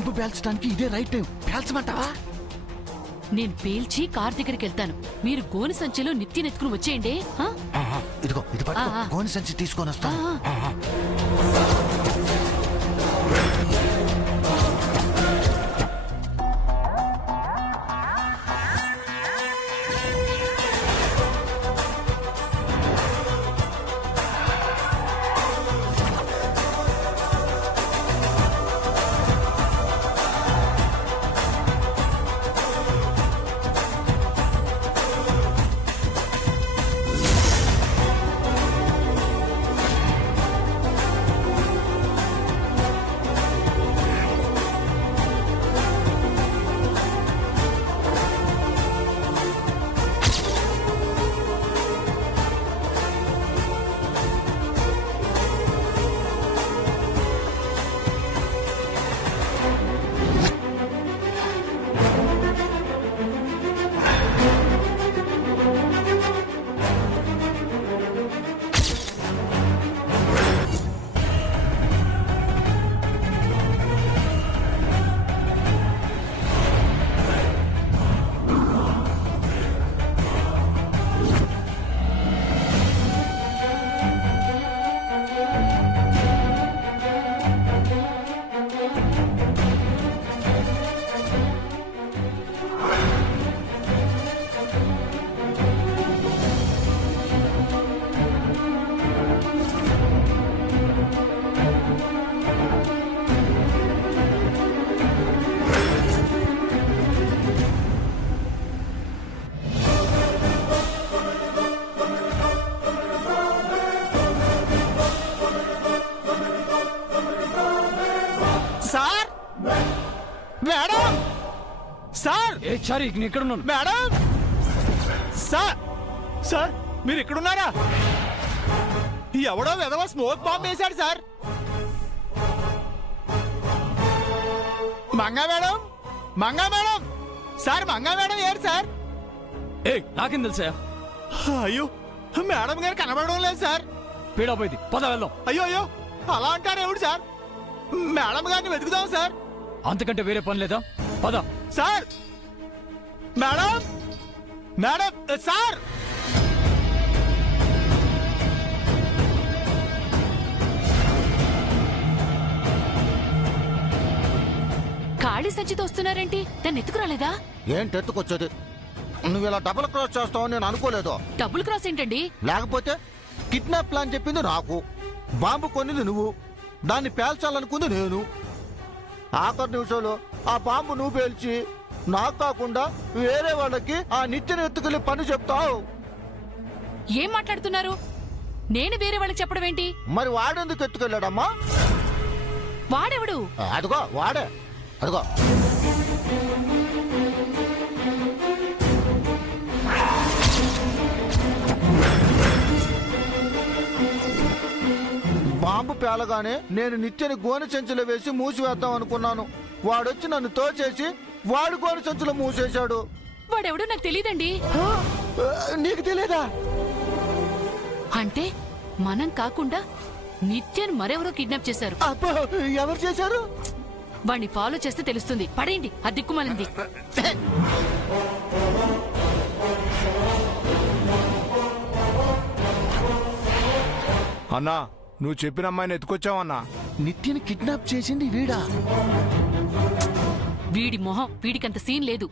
Bomb పేల్చడానికి ఇదే right time. పేల్చమంటావా? నేను పేల్చి car దగ్గరికి వెళ్తాను. మీరు గోని సంచిలో నిత్య నెత్తుకుని వచ్చేయండి. ఇదిగో ఇది పట్టుకో, గోని సంచి తీసుకొని వస్తాను. మేడం సార్ ఎక్కడున్నాను మేడం సార్ సార్ మీరు ఇక్కడున్నారా? ఎవడో విధవ స్మోక్ బాంబ్ వేశాడు sir. Manga madam Manga madam sir Manga madam ఏరు సార్? నాకేం తెలుసా? అయ్యో మేడం గారు కనబడడం లేదు సార్. పీడపోయింది, పద వెళ్దాం. అయ్యో అయ్యో అలా అంటారు ఎవడు సార్? మేడం గారిని వెతుకుదాం సార్. అంతకంటే వేరే పని లేదా? పద సార్. Madam madam sir. ఖాళీ సంచితో వస్తున్నారేంటి? దాన్ని ఎత్తుకురాలేదా? ఏంటి ఎత్తుకొచ్చేది? నువ్వు ఇలా డబుల్ క్రాస్ చేస్తావని నేను అనుకోలేదు. డబుల్ క్రాస్ ఏంటండి? లేకపోతే కిడ్నాప్ ప్లాన్ చెప్పింది నాకు, బాంబు కొనింది నువ్వు, దాన్ని పేల్చాలనుకుంది నేను. ఆఖరి నిమిషంలో ఆ బాంబు నువ్వు పేల్చి నాకు కాకుండా వేరే వాళ్ళకి ఆ నిత్యను ఎత్తుకెళ్ళి పని చెప్తావు. ఏం మాట్లాడుతున్నారు? నేను వేరే వాళ్ళకి చెప్పడం ఏంటి? మరి వాడెందుకు ఎత్తుకెళ్ళాడమ్మా? వాడెవడు? అదిగో వాడే, అదిగో. బాంబు పేలగానే నేను నిత్యని గోనె సంచిలో వేసి మూసివేద్దాం అనుకున్నాను. వాడొచ్చి నన్ను తోచేసి వాడు గోనె సంచిలో మూసేశాడు. వాడెవడో నాకు తెలియదండి. నీకు తెలియదా? అంటే మనం కాకుండా నిత్యను మరెవరో కిడ్నాప్ చేశారు. అబ్బో, ఎవరు చేశారు? వాణ్ణి ఫాలో చేస్తే తెలుస్తుంది. పడేయండి ఆ దిక్కుమాలింది. అన్నా నువ్వు చెప్పిన అమ్మాయిని ఎత్తుకొచ్చావన్నా. నిత్యని కిడ్నాప్ చేసింది వీడా? వీడి మొహం, వీడికంత సీన్ లేదు.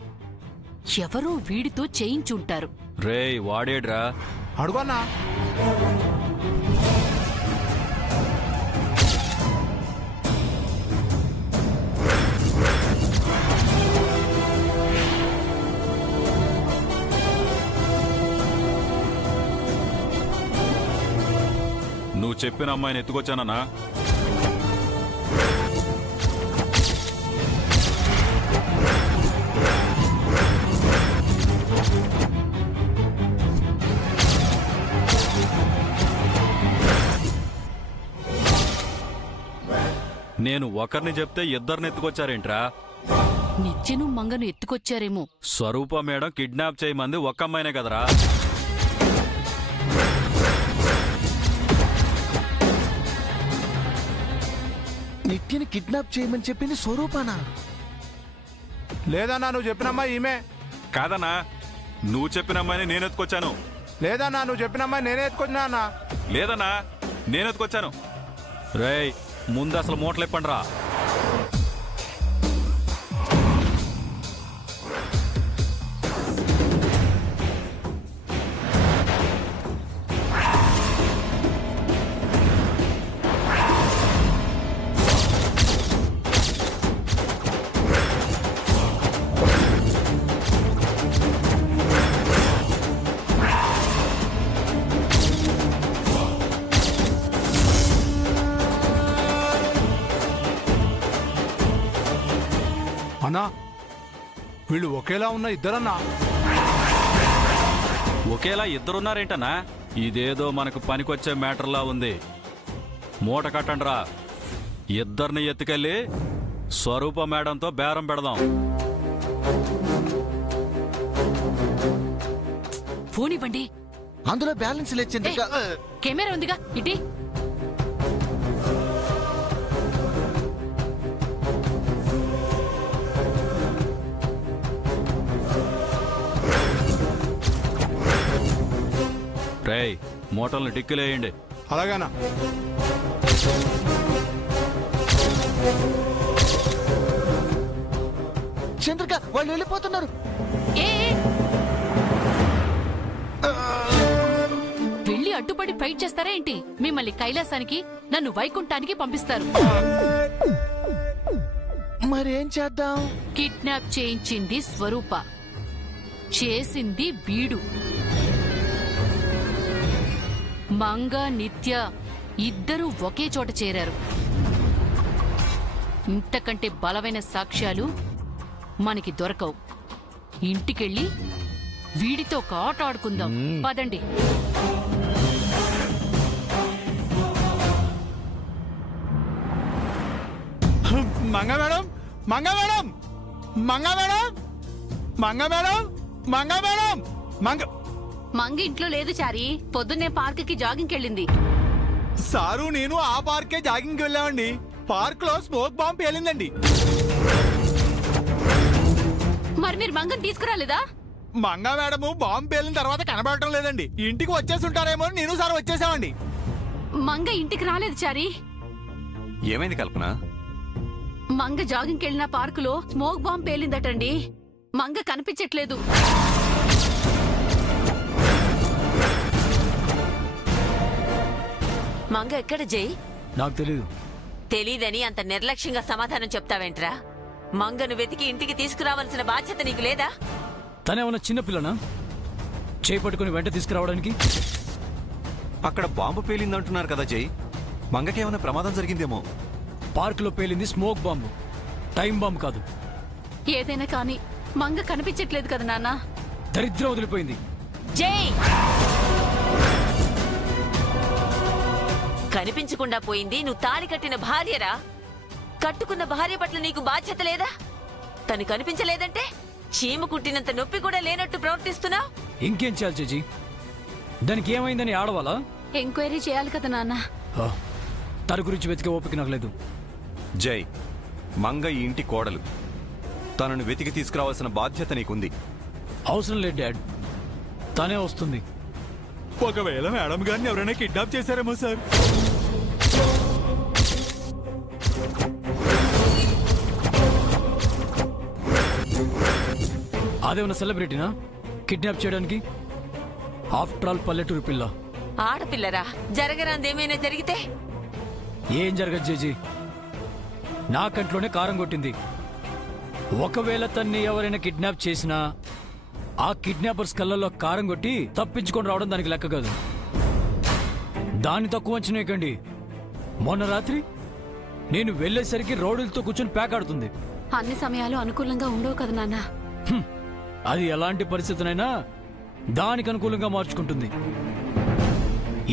ఎవరో వీడితో చేయించుంటారు. రేయ్ వాడేడ్రా? అడుగన్నా. నువ్వు చెప్పిన అమ్మాయిని ఎత్తుకొచ్చానన్నా. నేను ఒకరిని చెప్తే ఇద్దరిని ఎత్తుకొచ్చారేంట్రా? నిత్యను మంగను ఎత్తుకొచ్చారేమో. స్వరూప మేడం కిడ్నాప్ చేయమంది ఒక్క అమ్మాయినే కదరా? నిత్యని కిడ్నాప్ చేయమని చెప్పింది స్వరూపానా? లేదన్నా నువ్వు చెప్పినమ్మా ఈమె. కాదన్నా, నువ్వు చెప్పిన అమ్మాయిని నేను ఎత్తుకొచ్చాను. లేదన్నా నువ్వు చెప్పినమ్మా నేనే ఎత్తుకొచ్చినా అన్నా. లేదన్నా, నేను ఎత్తుకొచ్చాను. రేయ్, ముందు అసలు మూటలేప్పండి రా. అన్నా వీళ్ళు ఒకేలా ఉన్న ఇద్దరన్నా. ఒకేలా ఇద్దరున్నారేంటన్నా? ఇదేదో మనకు పనికొచ్చే మ్యాటర్లా ఉంది. మూట కట్టండి రా. ఇద్దరిని ఎత్తుకెళ్ళి స్వరూప మేడంతో బేరం పెడదాం. ఫోన్ ఇవ్వండి. అందులో బ్యాలెన్స్ లేదు చంద్రిక. కెమెరా ఉందిగా, ఇటీ. రేయ్, మూటల్ని డిక్కిలేయండి. అలాగేనా? చంద్రిక వాళ్ళు వెళ్ళిపోతున్నారు. వెళ్ళి అడ్డుపడి ఫైట్ చేస్తారా ఏంటి? మిమ్మల్ని కైలాసానికి, నన్ను వైకుంఠానికి పంపిస్తారు. మరేం చేద్దాం? కిడ్నాప్ చేయించింది స్వరూప, చేసింది వీడు. మంగ, నిత్య ఇద్దరూ ఒకే చోట చేరారు. ఇంతకంటే బలమైన సాక్ష్యాలు మనకి దొరకవు. ఇంటికెళ్ళి వీడితో ఒక ఆట ఆడుకుందాం. పదండి. Manga madam, Manga madam, Manga madam, Manga madam, Manga madam, Manga. Manga ఇంట్లో లేదు చారి. పొద్దున్నే పార్క్ కి జాగింగ్ వెళ్ళింది. సారు నేను ఆ పార్కే జాగింగ్కి వెళ్ళామండి. పార్క్ లో స్మోక్ బాంబ్ పేలిందండి. మరి మీరు మంగని తీసుకురాలేదా? మంగ మేడము బాంబు పేలిన తర్వాత కనబడటం లేదండి. ఇంటికి వచ్చేసి ఉంటారేమో నేను సార్ వచ్చేసామండి. మంగ ఇంటికి రాలేదు చారి. ఏమైంది కల్పన? మంగ జాగింగ్కి వెళ్ళిన పార్కులో స్మోక్ బాంబ్ పేలిందటండి. మంగ కనిపించట్లేదు. మంగ ఎక్కడ జై? నాకు తెలీదు. తెలీదని అంత నిర్లక్ష్యంగా సమాధానం చెప్తావేంట్రా? మంగను వెతికి ఇంటికి తీసుకురావాల్సిన బాధ్యత నీకు లేదా? తనేమన్నా చిన్నపిల్లనా చేపట్టుకుని వెంట తీసుకురావడానికి? అక్కడ బాంబు పేలిందంటున్నారు కదా జై. మంగకేమైనా ప్రమాదం జరిగిందేమో. పార్కులో పేలింది స్మోక్ బాంబు, టైం బాంబు కాదు. ఏదైనా కానీ మంగ కనిపించట్లేదు కదా నాన్న. దరిద్రం వదిలిపోయింది. జై, కనిపించకుండా పోయింది నువ్వు తాళి కట్టిన భార్యరా. కట్టుకున్న భార్య పట్ల నీకు బాధ్యత లేదా? తను కనిపించలేదంటే చీమ కుట్టినంత నొప్పి కూడా లేనట్టు ప్రవర్తిస్తున్నావు. ఇంకేం చేయాలి చేజీ? దానికి ఏమైందని ఆడవాలా? ఎంక్వైరీ చేయాలి కదా నాన్న. తన గురించి వెతికే ఓపిక నాకు లేదు. జై, మంగ ఈ ఇంటి కోడలు. తనను వెతికి తీసుకురావాల్సిన బాధ్యత నీకుంది. అవసరం లేదు డాడ్, తనే వస్తుంది. ఒకవేళ మేడం గారిని ఎవరైనా కిడ్నాప్ చేశారేమో సార్. అదేమన్నా సెలబ్రిటీనా కిడ్నాప్ చేయడానికి? ఆఫ్టర్ ఆల్ పల్లెటూరు పిల్ల. ఆడపిల్లరా, జరగరాందేమైనా జరిగితే? ఏం జరగదు జేజీ, నా కంట్లోనే కారం కొట్టింది. ఒకవేళ తన్ని ఎవరైనా కిడ్నాప్ చేసినా ఆ కిడ్నాపర్స్ కళ్ళల్లో కారం కొట్టి తప్పించుకొని రావడం దానికి లెక్క కాదు. దాన్ని తక్కువ అంచనేకండి. మొన్న రాత్రి నేను వెళ్లేసరికి రౌడీలతో కూర్చొని పేకాడుతుంది. అన్ని సమయాలు అనుకూలంగా ఉండవు కదా నాన్న. అది ఎలాంటి పరిస్థితినైనా దానికి అనుకూలంగా మార్చుకుంటుంది.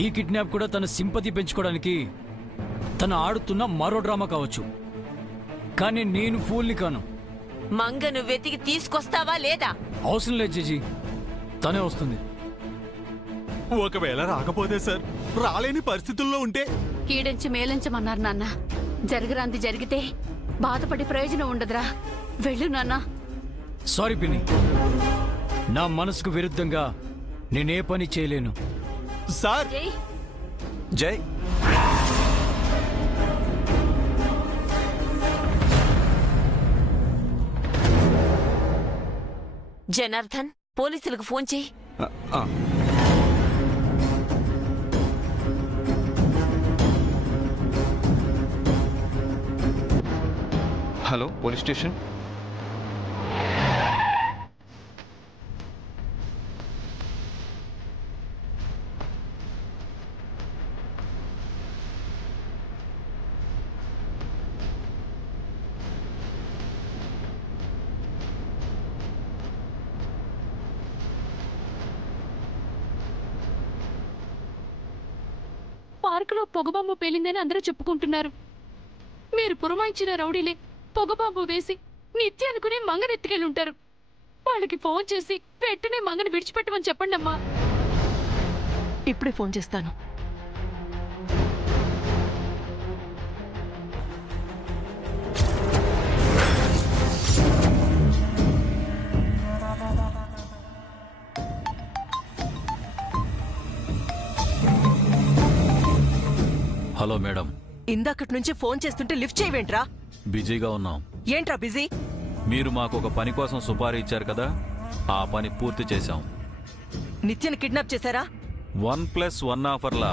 ఈ కిడ్నాప్ కూడా తన సింపతి పెంచుకోవడానికి తను ఆడుతున్న మరో డ్రామా కావచ్చు. కానీ నేను ఫూల్ని కాను. మంగను వెతికి తీసుకొస్తావా లేదా? అవసరం లేదు జేజీ, తనే వస్తుంది. ఒకవేళ రాకపోతే సార్, రాలేని పరిస్థితుల్లో ఉంటే కీడించి మేలించమన్నారు నాన్న. జరగరాంది జరిగితే బాధపడే ప్రయోజనం ఉండదురా. వెళ్ళు నాన్నా. సారీ పిన్ని, నా మనసుకు విరుద్ధంగా నేనే పని చేయలేను. సార్ జై. జై. జనార్దన్, పోలీసులకు ఫోన్ చేయి. ఆ, ఆ. Hello, police station. పార్కులో పొగబాంబు పేలిందని అందరూ చెప్పుకుంటున్నారు. మీరు పురమాయించిన రౌడీలే పొగబాంబు వేసి నిత్య అనుకుని మంగనెత్తికెళ్ళి ఉంటారు. వాళ్ళకి ఫోన్ చేసి వెంటనే మంగని విడిచిపెట్టమని చెప్పండి అమ్మా. ఇప్పుడే ఫోన్ చేస్తాను. Hello madam. ఇందాకటి నుంచి ఫోన్ చేస్తుంటే లిఫ్ట్ చేయవేంట్రా? బిజీగా ఉన్నాం. ఏంట్రా బిజీ? మీరు మాకు ఒక పని కోసం సుపారీ ఇచ్చారు కదా, ఆ పని పూర్తి చేశాం. నిత్యని కిడ్నాప్ చేశారా? 1+1 ఆఫర్లా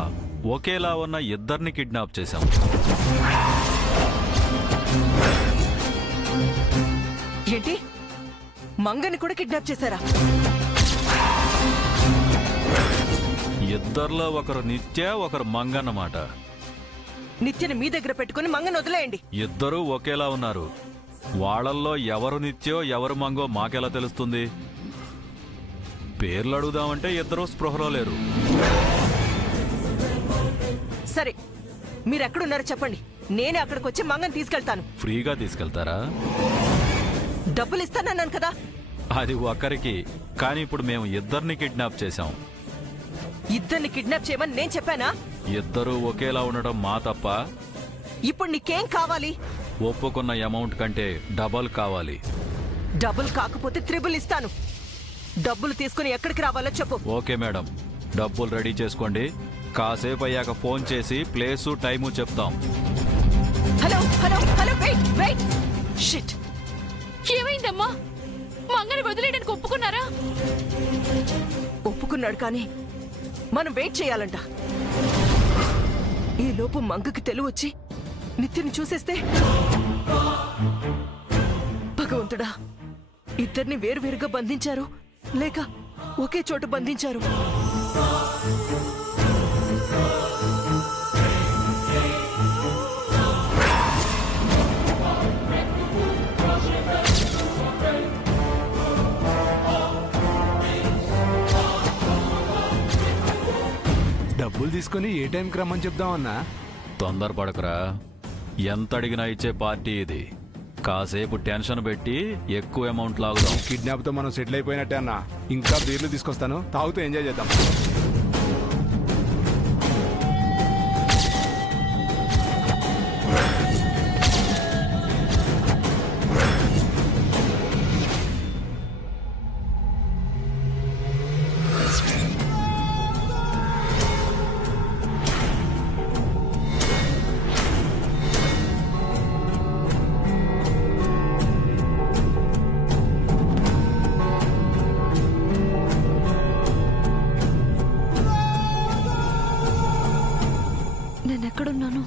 ఒకేలా ఉన్న ఇద్దరిని కిడ్నాప్ చేశాం. ఏంటి, మంగని కూడా కిడ్నాప్ చేశారా? ఇద్దరిలో ఒకరు నిత్య, ఒకరు మంగన్నమాట. నిత్యని మీ దగ్గర పెట్టుకుని మంగని వదిలేయండి. ఇద్దరూ ఒకేలా ఉన్నారు. వాళ్ళల్లో ఎవరు నిత్యో ఎవరు మంగో మాకెలా తెలుస్తుంది? పేర్లు అడుగుదామంటే ఇద్దరూ స్పృహలో లేరు. సరే, మీరెక్కడున్నారో చెప్పండి, నేనే అక్కడికి వచ్చి మంగని తీసుకెళ్తాను. ఫ్రీగా తీసుకెళ్తారా? డబ్బులు ఇస్తానన్నాను కదా. అది ఒకరికి, కానీ ఇప్పుడు మేము ఇద్దరిని కిడ్నాప్ చేశాం. ఇద్దరిని కిడ్నాప్ చేయమని నేను చెప్పానా? ఇద్దరూ ఒకేలా ఉండడం మా తప్ప. ఇప్పుడు నీకేం కావాలి? ఒప్పుకున్న అమౌంట్ కంటే డబల్ కావాలి. డబుల్ కాకపోతే త్రిబుల్ ఇస్తాను. డబ్బులు తీసుకుని ఎక్కడికి రావాలో చెప్పు. ఓకే మేడం, డబ్బులు రెడీ చేసుకోండి. కాసేపు అయ్యాక ఫోన్ చేసి ప్లేసు టైము చెప్తాం. Hello hello hello, wait wait. Shit. ఏమైందమ్మా? మంగని వదిలేయడానికి ఒప్పుకున్నారా? ఒప్పుకున్నాడు, కానీ మనం వెయిట్ చేయాలంట. ఈ లోపు మంగకి తెలివొచ్చి నిత్యని చూసేస్తే, భగవంతుడా, ఇద్దరిని వేరువేరుగా బంధించారు లేక ఒకే చోట బంధించారు? డబ్బులు తీసుకుని ఏ టైంకి రమ్మని చెప్దామన్నా? తొందరపడకురా, ఎంత అడిగినా ఇచ్చే పార్టీ ఇది. కాసేపు టెన్షన్ పెట్టి ఎక్కువ అమౌంట్ లాగుదాం. కిడ్నాప్ తో మనం సెటిల్ అయిపోయినట్టే అన్నా. ఇంకా బీర్లు తీసుకొస్తాను, తాగుతూ ఎంజాయ్ చేద్దాం. నేనెక్కడున్నాను?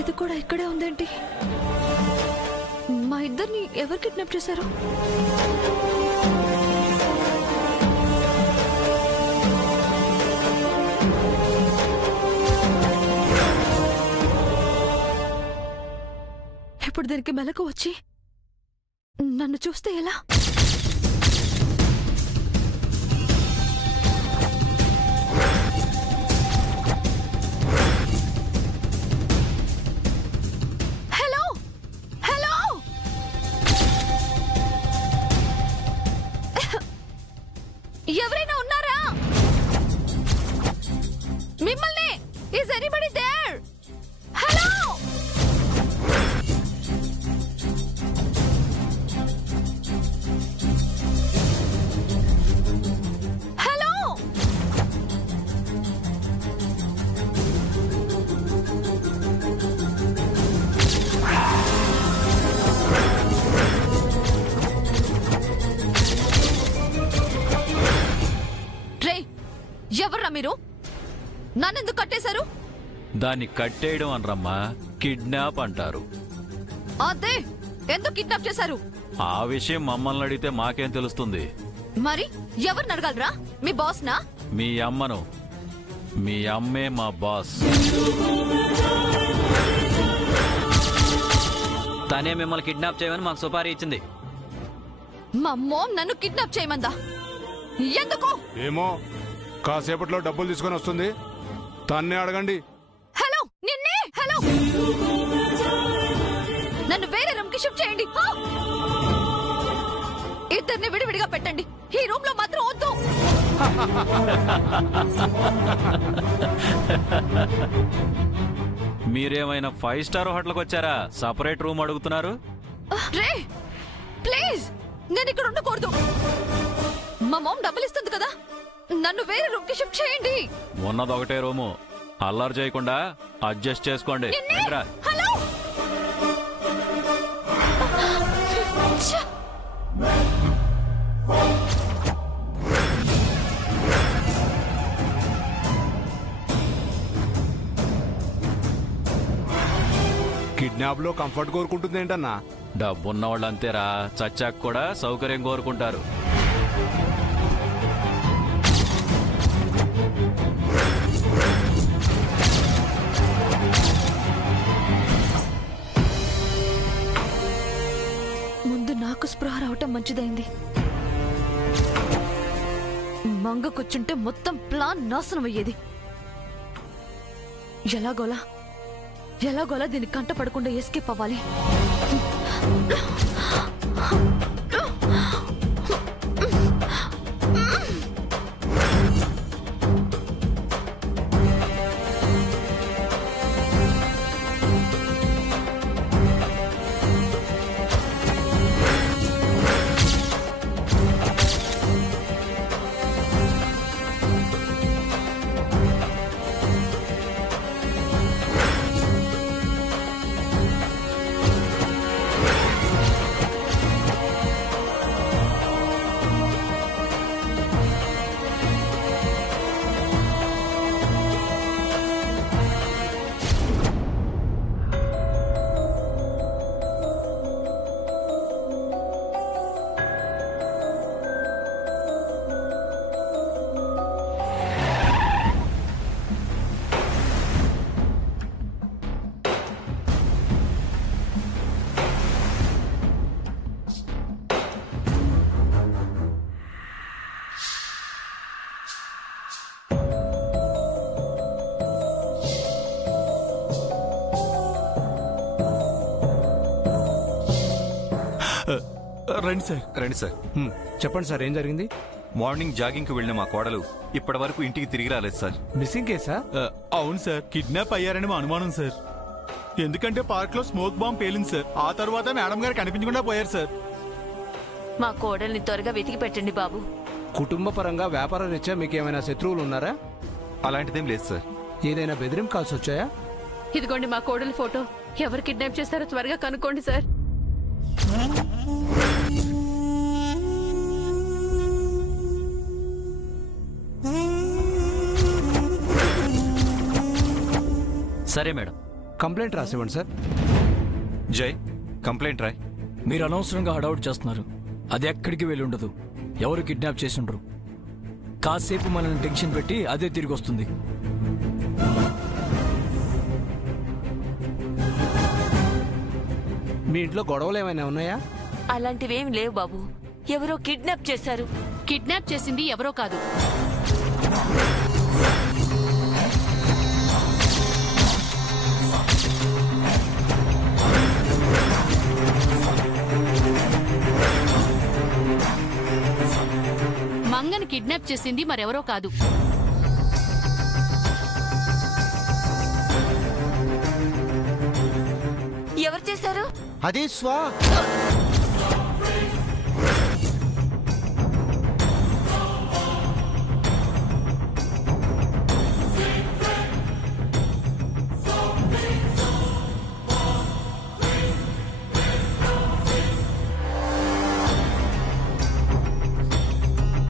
ఇది కూడా ఇక్కడే ఉందేంటి? మా ఇద్దరిని ఎవరు కిడ్నాప్ చేశారు? ఇప్పుడు దీనికి మెలకు వచ్చి నన్ను చూస్తే ఎలా? నన్నెందుకు కట్టేశారు? దాన్ని కట్టేయడం అనరమ్మా, కిడ్నాప్ అంటారు. అదే ఎందుకు కిడ్నాప్ చేశారు? ఆ విషయం మమ్మల్ని అడిగితే మాకేం తెలుస్తుంది? మరి ఎవరిని అడగలరా? మీ బాస్ నా? మీ అమ్మను. మీ అమ్మే మా బాస్. తనే మిమ్మల్ని కిడ్నాప్ చేయమని మాకు సుపారీ ఇచ్చింది. మా మోమ్ నన్ను కిడ్నాప్ చేయమందా? ఎందుకు? ఏమో, కాసేపట్లో డబ్బులు తీసుకొని వస్తుంది, తన్నే అడగండి. హలో నిన్నే. హలో, నన్ను వేరే రూమ్ కి షిఫ్ట్ చేయండి. ఇద్దరిని విడివిడిగా పెట్టండి. ఈ రూమ్ లో మాత్రం వద్దు. మీరేమైనా 5 స్టార్ హోటల్కి వచ్చారా? సపరేట్ రూమ్ అడుగుతున్నారు? రే ప్లీజ్, నేను ఇక్కడ ఉండకూడదు. మా మామ్ డబ్బులు ఇస్తుంది కదా, నన్ను వేరే రూమ్ కి షిఫ్ట్ చేయండి. ఉన్నది ఒకటే రూము, అల్లరి చేయకుండా అడ్జస్ట్ చేసుకోండి. రండ్రా. హలో, కిడ్నాప్ లో కంఫర్ట్ కోరుకుంటుంది ఏంటన్నా? డబ్బున్న వాళ్ళు అంతేరా, చచ్చాక కూడా సౌకర్యం కోరుకుంటారు. ముందు నాకు స్పృహ రావటం మంచిదైంది. మంగ కూర్చుంటే మొత్తం ప్లాన్ నాశనం అయ్యేది. ఎలాగోలా దీన్ని కంట పడకుండా ఎస్కేప్ అవ్వాలి. రండి సార్. రండి సార్. చెప్పండి సార్, ఏం జరిగింది? మార్నింగ్ జాగింగ్ కు వెళ్ళిన మా కోడలు ఇప్పటి వరకు ఇంటికి తిరిగి రాలేదు సార్. మిస్సింగ్ కేసా? అవును సార్, కిడ్నాప్ అయ్యారని మా అనుమానం సార్. ఎందుకంటే పార్క్ లో స్మోక్ బాంబ్ పేలింది సార్. ఆ తర్వాత మేడం గారు కనిపించకుండా పోయారు సార్. మా కోడల్ని త్వరగా వెతికి పెట్టండి బాబు. కుటుంబ పరంగా వ్యాపార రీత్యా మీకు ఏమైనా శత్రువులు ఉన్నారా? అలాంటిదేం లేదు సార్. ఏదైనా బెదిరింపు కాల్స్ వచ్చాయా? ఇదిగోండి మా కోడలి ఫోటో. ఎవరు కిడ్నాప్ చేస్తారో త్వరగా కనుక్కోండి సార్. సరే మేడం. కంప్లైంట్ రాసివ్వండి సార్. జై, కంప్లైంట్ రాయ్. మీరు అనవసరంగా హడావుడి చేస్తున్నారు. అది ఎక్కడికి వెళ్ళి ఉండదు. ఎవరు కిడ్నాప్ చేసి ఉండరు. కాసేపు మనల్ని టెన్షన్ పెట్టి అదే తిరిగి వస్తుంది. మీ ఇంట్లో గొడవలు ఏమైనా ఉన్నాయా? అలాంటివేం లేవు బాబు. ఎవరో కిడ్నాప్ చేశారు. కిడ్నాప్ చేసింది ఎవరో కాదు. మంగని కిడ్నాప్ చేసింది మరెవరో కాదు. ఎవరు చేశారు? అది స్వా